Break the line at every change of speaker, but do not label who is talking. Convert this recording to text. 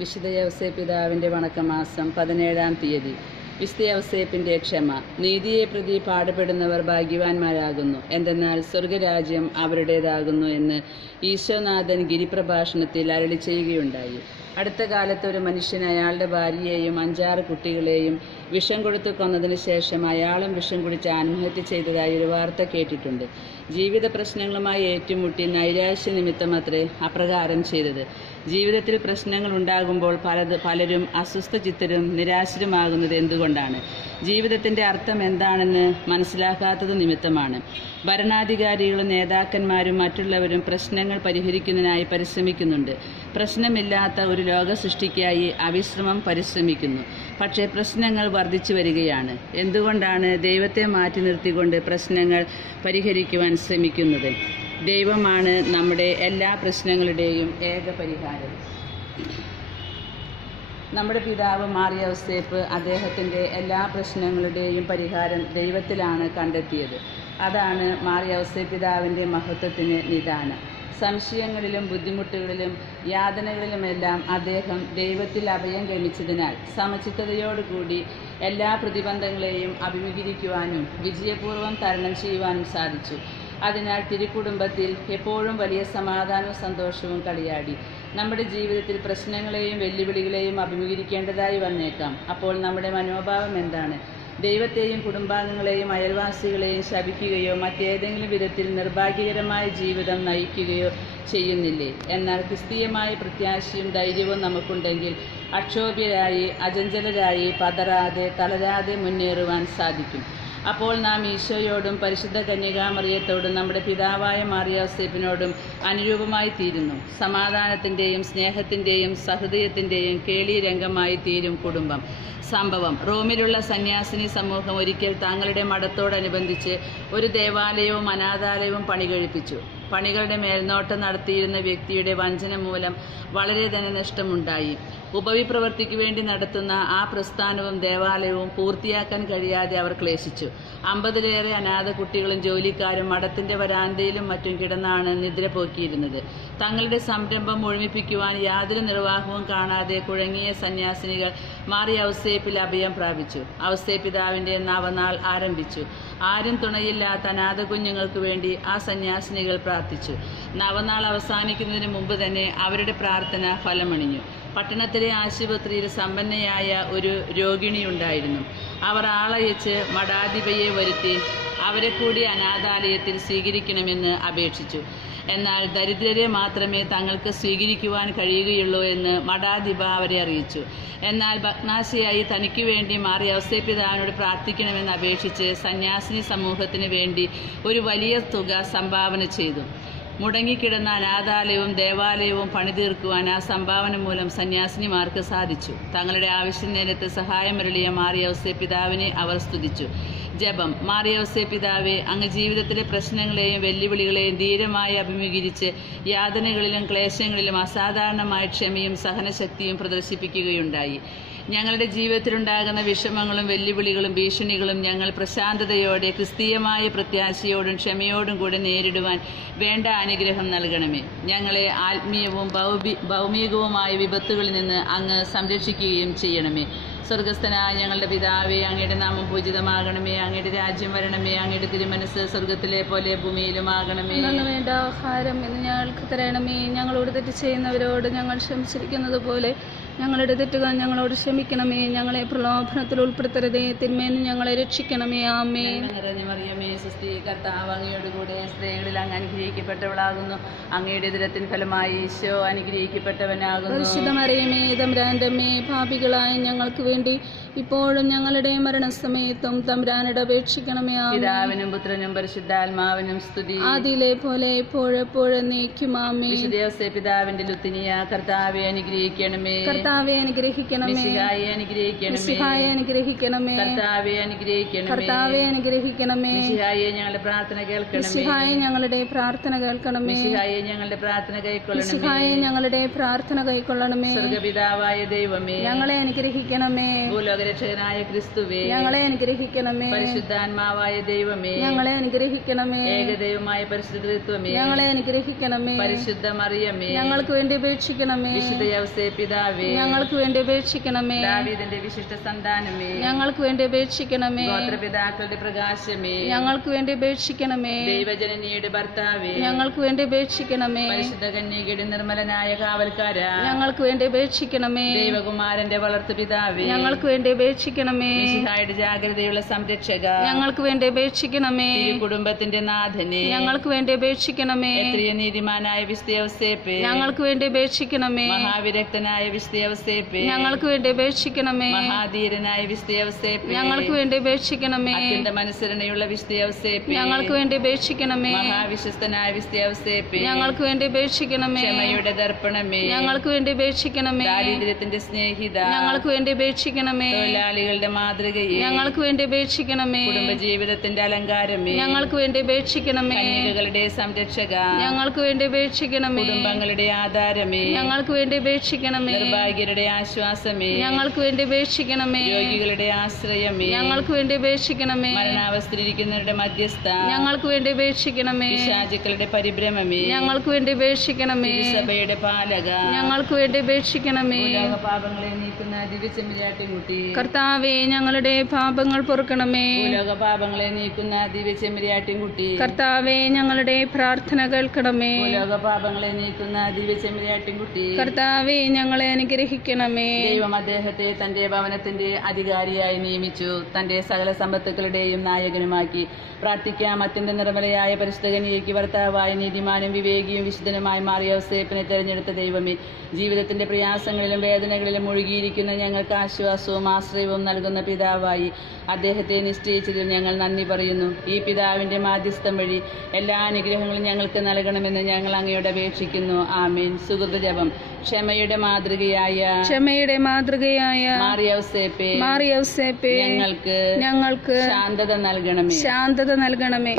വിശുദ്ധ യവസേ പിതാവിന്റെ വണക്കമാസം പതിനേഴാം തീയതി. വിശുദ്ധ യവസേപ്പിന്റെ ക്ഷമ. നീതിയെ പ്രതി പാടുപെടുന്നവർ ഭാഗ്യവാന്മാരാകുന്നു. എന്തെന്നാൽ സ്വർഗരാജ്യം അവരുടേതാകുന്നു എന്ന് ഈശോനാഥൻ ഗിരിപ്രഭാഷണത്തിൽ അരളി ചെയ്യുകയുണ്ടായി. അടുത്ത കാലത്ത് ഒരു മനുഷ്യൻ അയാളുടെ ഭാര്യയെയും അഞ്ചാറ് കുട്ടികളെയും വിഷം കൊടുത്തു കൊന്നതിന് ശേഷം അയാളും വിഷം കുടിച്ച് ആത്മഹത്യ ചെയ്തതായി ഒരു വാർത്ത കേട്ടിട്ടുണ്ട്. ജീവിത പ്രശ്നങ്ങളുമായി ഏറ്റുമുട്ടി നൈരാശ്യ നിമിത്തം അത്രേ അപ്രകാരം ചെയ്തത്. ജീവിതത്തിൽ പ്രശ്നങ്ങൾ ഉണ്ടാകുമ്പോൾ പലത് പലരും അസ്വസ്ഥ ചിത്തരും നിരാശരുമാകുന്നത് എന്തുകൊണ്ടാണ്? ജീവിതത്തിന്റെ അർത്ഥം എന്താണെന്ന് മനസ്സിലാക്കാത്തത് നിമിത്തമാണ്. ഭരണാധികാരികളും നേതാക്കന്മാരും മറ്റുള്ളവരും പ്രശ്നങ്ങൾ പരിഹരിക്കുന്നതിനായി പരിശ്രമിക്കുന്നുണ്ട്. പ്രശ്നമില്ലാത്ത ഒരു ലോക സൃഷ്ടിക്കായി അവിശ്രമം പരിശ്രമിക്കുന്നു. പക്ഷേ പ്രശ്നങ്ങൾ വർദ്ധിച്ചു വരികയാണ്. എന്തുകൊണ്ടാണ് ദൈവത്തെ മാറ്റി നിർത്തിക്കൊണ്ട് പ്രശ്നങ്ങൾ പരിഹരിക്കുവാൻ ശ്രമിക്കുന്നത്? ദൈവമാണ് നമ്മുടെ എല്ലാ പ്രശ്നങ്ങളുടെയും ഏക പരിഹാരം. നമ്മുടെ പിതാവ് മാറിയ ഔസേപ്പ് അദ്ദേഹത്തിന്റെ എല്ലാ പ്രശ്നങ്ങളുടെയും പരിഹാരം ദൈവത്തിലാണ് കണ്ടെത്തിയത്. അതാണ് മാറിയ ഔസേപ്പ് പിതാവിന്റെ മഹത്വത്തിന് നിദാനം. സംശയങ്ങളിലും ബുദ്ധിമുട്ടുകളിലും യാതനകളിലുമെല്ലാം അദ്ദേഹം ദൈവത്തിൽ അഭയം ഗമിച്ചതിനാൽ സമചിത്തതയോടുകൂടി എല്ലാ പ്രതിബന്ധങ്ങളെയും അഭിമുഖീകരിക്കുവാനും വിജയപൂർവം തരണം ചെയ്യുവാനും സാധിച്ചു. അതിനാൽ തിരുക്കുടുംബത്തിൽ എപ്പോഴും വലിയ സമാധാനവും സന്തോഷവും കളിയാടി. നമ്മുടെ ജീവിതത്തിൽ പ്രശ്നങ്ങളെയും വെല്ലുവിളികളെയും അഭിമുഖീകരിക്കേണ്ടതായി വന്നേക്കാം. അപ്പോൾ നമ്മുടെ മനോഭാവം എന്താണ്? ദൈവത്തെയും കുടുംബാംഗങ്ങളെയും അയൽവാസികളെയും ശപിക്കുകയോ മറ്റേതെങ്കിലും വിധത്തിൽ നിർഭാഗ്യകരമായ ജീവിതം നയിക്കുകയോ ചെയ്യുന്നില്ലേ? എന്നാൽ ക്രിസ്തീയമായ പ്രത്യാശയും ധൈര്യവും നമുക്കുണ്ടെങ്കിൽ അക്ഷോഭ്യരായി അചഞ്ചലരായി പതറാതെ തളരാതെ മുന്നേറുവാൻ സാധിക്കും. അപ്പോൾ നാം ഈശോയോടും പരിശുദ്ധ കന്യകാമറിയത്തോടും നമ്മുടെ പിതാവായ മാറിയോസേപ്പിനോടും അനുരൂപമായി തീരുന്നു. സമാധാനത്തിന്റെയും സ്നേഹത്തിന്റെയും സഹൃദയത്തിന്റെയും കേളി രംഗമായി തീരും കുടുംബം. സംഭവം റോമിലുള്ള സന്യാസിനി സമൂഹം ഒരിക്കൽ തങ്ങളുടെ മഠത്തോടനുബന്ധിച്ച് ഒരു ദേവാലയവും അനാഥാലയവും പണികഴിപ്പിച്ചു. പണികളുടെ മേൽനോട്ടം നടത്തിയിരുന്ന വ്യക്തിയുടെ വഞ്ചന മൂലം വളരെ ധനനഷ്ടമുണ്ടായി ഉപവിപ്രവർത്തിക്ക് വേണ്ടി നടത്തുന്ന ആ പ്രസ്ഥാനവും ദേവാലയവും പൂർത്തിയാക്കാൻ കഴിയാതെ അവർ ക്ലേശിച്ചു. അമ്പതിലേറെ അനാഥ കുട്ടികളും ജോലിക്കാരും മഠത്തിന്റെ വരാന്തയിലും മറ്റും കിടന്നാണ് നിദ്ര പോക്കിയിരുന്നത്. തങ്ങളുടെ സംരംഭം ഒഴിമിപ്പിക്കുവാൻ യാതൊരു നിർവാഹവും കാണാതെ കുഴങ്ങിയ സന്യാസിനികൾ മാറി ഔസേപ്പിൽ അഭയം പ്രാപിച്ചു. ഔസേപ്പിതാവിന്റെ നവനാൾ ആരംഭിച്ചു. ആരും തുണയില്ലാത്ത അനാഥ കുഞ്ഞുങ്ങൾക്ക് വേണ്ടി ആ സന്യാസിനികൾ പ്രാർത്ഥിച്ചു. നവനാൾ അവസാനിക്കുന്നതിന് മുമ്പ് തന്നെ അവരുടെ പ്രാർത്ഥന ഫലമണിഞ്ഞു. പട്ടണത്തിലെ ആശുപത്രിയിൽ സമ്പന്നയായ ഒരു രോഗിണിയുണ്ടായിരുന്നു. അവർ ആളയച്ച് മഠാധിപയെ വരുത്തി അവരെ കൂടി അനാഥാലയത്തിൽ സ്വീകരിക്കണമെന്ന് അപേക്ഷിച്ചു. എന്നാൽ ദരിദ്രരെ മാത്രമേ തങ്ങൾക്ക് സ്വീകരിക്കുവാൻ കഴിയുകയുള്ളൂ എന്ന് മഠാധിപ അവരെ അറിയിച്ചു. എന്നാൽ ഭഗ്നാശിയായി തനിക്ക് വേണ്ടി മാറി അവസ്ഥപിതാവിനോട് പ്രാർത്ഥിക്കണമെന്ന് അപേക്ഷിച്ച് സന്യാസിനി സമൂഹത്തിന് വേണ്ടി ഒരു വലിയ തുക സംഭാവന ചെയ്തു. മുടങ്ങിക്കിടന്ന അനാഥാലയവും ദേവാലയവും പണിതീർക്കുവാൻ ആ സംഭാവന മൂലം സന്യാസിനിമാർക്ക് സാധിച്ചു. തങ്ങളുടെ ആവശ്യ നേരത്ത് സഹായമരുളിയ മാറിയവസെ പിതാവിനെ അവർ സ്തുതിച്ചു. ജപം. മാറിയവസെ പിതാവെ അങ്ങ് ജീവിതത്തിലെ പ്രശ്നങ്ങളെയും വെല്ലുവിളികളെയും ധീരമായി അഭിമുഖീകരിച്ച് യാതനകളിലും ക്ലേശങ്ങളിലും അസാധാരണമായ ക്ഷമയും സഹനശക്തിയും പ്രദർശിപ്പിക്കുകയുണ്ടായി. ഞങ്ങളുടെ ജീവിതത്തിലുണ്ടാകുന്ന വിഷമങ്ങളും വെല്ലുവിളികളും ഭീഷണികളും ഞങ്ങൾ പ്രശാന്തതയോടെ ക്രിസ്തീയമായ പ്രത്യാശയോടും ക്ഷമയോടും കൂടെ നേരിടുവാൻ വേണ്ട അനുഗ്രഹം നൽകണമേ. ഞങ്ങളെ ആത്മീയവും ഭൗമികവുമായ വിപത്തുകളിൽ നിന്ന് അങ്ങ് സംരക്ഷിക്കുകയും ചെയ്യണമേ. സ്വർഗസ്ഥനായ ഞങ്ങളുടെ പിതാവേ അങ്ങയുടെ നാമം പൂജിതമാകണമേ അങ്ങയുടെ രാജ്യം വരണമേ അങ്ങയുടെ തിരുമനസ് സ്വർഗത്തിലെ പോലെ ഭൂമിയിലുമാകണമേ.
വേണ്ട ആഹാരം എന്ന് ഞങ്ങൾക്ക് തരണമേ. ഞങ്ങളോട് തെറ്റ് ചെയ്യുന്നവരോട് ഞങ്ങൾ ക്ഷമിച്ചിരിക്കുന്നത് പോലെ ഞങ്ങളുടെ തെറ്റുകൾ ഞങ്ങളോട് ക്ഷമിക്കണമേ ഞങ്ങളെ പ്രലോഭനത്തിൽ ഉൾപ്പെടുത്തരുതേ തിന്മേന്ന് ഞങ്ങളെ രക്ഷിക്കണമേ ആമേ
സൃഷ്ടി മറിയമേ സുസ്ഥി കർത്താവ് അങ്ങയോട് കൂടെ സ്ത്രീകളിൽ അങ്ങ് അനുഗ്രഹിക്കപ്പെട്ടവളാകുന്നു. അങ്ങയുടെ ദിനത്തിൻ ഫലമായി ഈശോ അനുഗ്രഹിക്കപ്പെട്ടവനാകുന്നു.
പരിശുദ്ധമറിയമേ തമ്പ്രാന്റമ്മേ ഭാപികളായ ഞങ്ങൾക്ക് വേണ്ടി ഇപ്പോഴും ഞങ്ങളുടെ മരണസമയത്തും തമ്പുരാനോട് അപേക്ഷിക്കണമേ ആവിനും
പിതാവിനും പുത്രനും പരിശുദ്ധാത്മാവിനും സ്തുതി.
അതിലെ പോലെ എപ്പോഴെപ്പോഴും നീക്കും ആമേ
വിശുദ്ധ പിതാവിന്റെ ലുത്തിനിയ കർത്താവെ അനുഗ്രഹിക്കണമേ.
കർത്താവെ അനുഗ്രഹിക്കണമേ.
മിശിഹായെ അനുഗ്രഹിക്കണമേ.
മിശിഹായെ അനുഗ്രഹിക്കണമേ.
കർത്താവെ അനുഗ്രഹിക്കണമേ.
കർത്താവെ അനുഗ്രഹിക്കണമേ.
ഞങ്ങളുടെ പ്രാർത്ഥന കേൾക്കണമേ.
മിശിഹായെ ഞങ്ങളുടെ പ്രാർത്ഥന കേൾക്കണമേ.
ഞങ്ങളുടെ പ്രാർത്ഥന കൈക്കൊള്ളണമേ.
മിശിഹായെ ഞങ്ങളുടെ പ്രാർത്ഥന കൈക്കൊള്ളണമേ.
സ്വർഗപിതാവായ ദൈവമേ.
ഞങ്ങളെ അനുഗ്രഹിക്കണമേ.
ഭൂലോകരക്ഷകനായ ക്രിസ്തുവേ.
ഞങ്ങളെ അനുഗ്രഹിക്കണമേ.
പരിശുദ്ധാത്മാവായ ദൈവമേ.
ഞങ്ങളെ അനുഗ്രഹിക്കണമേ.
ഏകദൈവമായ പരിശുദ്ധത്വമേ.
ഞങ്ങളെ അനുഗ്രഹിക്കണമേ.
പരിശുദ്ധ മറിയമേ
ഞങ്ങൾക്ക് വേണ്ടി ഉപേക്ഷിക്കണമേ
വിശുദ്ധ പിതാവേ.
ഞങ്ങൾക്ക് വേണ്ടി അപേക്ഷിക്കണമേ.
ദാവീദിന്റെ വിശിഷ്ട സന്താനമേ.
ഞങ്ങൾക്ക് വേണ്ടി അപേക്ഷിക്കണമേ.
ഗോത്രപിതാക്കളുടെ പ്രകാശമേ.
ഞങ്ങൾക്ക് വേണ്ടി അപേക്ഷിക്കണമേ.
ദൈവജനനിയുടെ ഭർത്താവേ.
ഞങ്ങൾക്ക് വേണ്ടി അപേക്ഷിക്കണമേ.
പരിശുദ്ധ കന്യകയുടെ നിർമ്മലനായ കാവൽക്കാര.
ഞങ്ങൾക്ക് വേണ്ടി അപേക്ഷിക്കണമേ.
ദൈവകുമാരന്റെ വളർത്തു പിതാവേ.
ഞങ്ങൾക്ക് വേണ്ടി അപേക്ഷിക്കണമേ.
മിശിഹായുടെ ജാഗ്രതയുള്ള സംരക്ഷക.
ഞങ്ങൾക്ക് വേണ്ടി അപേക്ഷിക്കണമേ.
കുടുംബത്തിന്റെ നാഥനെ.
ഞങ്ങൾക്ക് വേണ്ടി അപേക്ഷിക്കണമേ.
എത്രയോ നീതിമാനായ
ഞങ്ങൾക്ക് വേണ്ടി അപേക്ഷിക്കണമേ.
മഹാവിരക്തനായ വിസ്തയവസേപ്പേ
ഞങ്ങൾക്ക് വേണ്ടി അപേക്ഷിക്കണമേ
മഹാധീരനായ വിസ്തയവസേപ്പേ
ഞങ്ങൾക്ക് വേണ്ടി അപേക്ഷിക്കണമേ
അത്യന്തം അനുസരണയുള്ള വിസ്തയവസേപ്പേ
ഞങ്ങൾക്ക് വേണ്ടി അപേക്ഷിക്കണമേ
മഹാവിശ്വസ്തനായ വിസ്തയവസേപ്പേ
ഞങ്ങൾക്ക് വേണ്ടി അപേക്ഷിക്കണമേ
ക്ഷമയുടെ ദർപ്പണമേ
ഞങ്ങൾക്ക് വേണ്ടി അപേക്ഷിക്കണമേ
ദാരിദ്ര്യത്തിന്റെ സ്നേഹിത
ഞങ്ങൾക്ക് വേണ്ടി അപേക്ഷിക്കണമേ
തൊഴിലാളികളുടെ മാതൃകയെ
ഞങ്ങൾക്ക് വേണ്ടി അപേക്ഷിക്കണമേ
കുടുംബജീവിതത്തിന്റെ അലങ്കാരമേ
ഞങ്ങൾക്ക് വേണ്ടി അപേക്ഷിക്കണമേ
കന്യകകളുടെ സംരക്ഷക
ഞങ്ങൾക്ക് വേണ്ടി അപേക്ഷിക്കണമേ
കുടുംബങ്ങളുടെ ആധാരമേ
ഞങ്ങൾക്ക് വേണ്ടി അപേക്ഷിക്കണമേ
നിർഭാഗ്യരുടെ ആശ്വാസമേ.
ഞങ്ങൾക്ക് വേണ്ടി ഉപേക്ഷിക്കണമേ
രോഗികളുടെ ആശ്രയമേ.
ഞങ്ങൾക്ക് വേണ്ടി ഉപേക്ഷിക്കണമേ
മരണാവസ്ഥയിലിരിക്കുന്നവരുടെ മധ്യസ്ഥ
ഞങ്ങൾക്ക് വേണ്ടി ഉപേക്ഷിക്കണമേ
രാജുക്കളുടെ പരിഭ്രമമേ.
ഞങ്ങൾക്ക് വേണ്ടി ഉപേക്ഷിക്കണമേ
സഭയുടെ പാലക
ഞങ്ങൾക്ക് വേണ്ടി ഉപേക്ഷിക്കണമേ
പാപങ്ങളെ നീക്കുന്ന ദിവ്യചെമ്മരിയാട്ടിൻകുട്ടി
കർത്താവേ ഞങ്ങളുടെ പാപങ്ങൾ പൊറുക്കണമേ.
ലോക പാപങ്ങളെ നീക്കുന്ന ദിവ്യചെമ്മരിയാട്ടിൻകുട്ടി
കർത്താവേ ഞങ്ങളുടെ പ്രാർത്ഥന കേൾക്കണമേ.
ലോക പാപങ്ങളെ നീക്കുന്ന ദിവ്യചെമ്മരിയാട്ടിൻകുട്ടി
കർത്താവേ ഞങ്ങളെ അനുഗ്രഹിക്കണമേ
ദൈവം അദ്ദേഹത്തെ തന്റെ ഭവനത്തിന്റെ അധികാരിയായി നിയമിച്ചു. തന്റെ സകല സമ്പത്തുക്കളുടെയും നായകനുമാക്കി പ്രാർത്ഥിക്കാം. അത്യന്ത നിർമ്മലയായ പരിശുദ്ധകനിയേക്ക് ഭർത്താവായ നീതിമാനും വിവേകിയും വിശുദ്ധനുമായി മാറിയ ഔസേപ്പിനെ തെരഞ്ഞെടുത്ത ദൈവമേ ജീവിതത്തിന്റെ പ്രയാസങ്ങളിലും വേദനകളിലും മുഴുകിയിരിക്കുന്ന ഞങ്ങൾക്ക് ആശ്വാസവും ആശ്രയവും നൽകുന്ന പിതാവായി അദ്ദേഹത്തെ നിശ്ചയിച്ചതിൽ ഞങ്ങൾ നന്ദി പറയുന്നു. ഈ പിതാവിന്റെ മാധ്യസ്ഥം വഴി എല്ലാ അനുഗ്രഹങ്ങളും ഞങ്ങൾക്ക് നൽകണമെന്ന് ഞങ്ങൾ അങ്ങയോട് അപേക്ഷിക്കുന്നു. ആമീൻ. സുഹൃതജപം ക്ഷമയുടെ മാതൃകയായ
ക്ഷമയുടെ മാതൃകയായ
മാറിയവസേപ്പേ
മാറിയവസേപ്പേ
ഞങ്ങൾക്ക്
ഞങ്ങൾക്ക്
ശാന്തത നൽകണമേ.
ശാന്തത നൽകണമേ.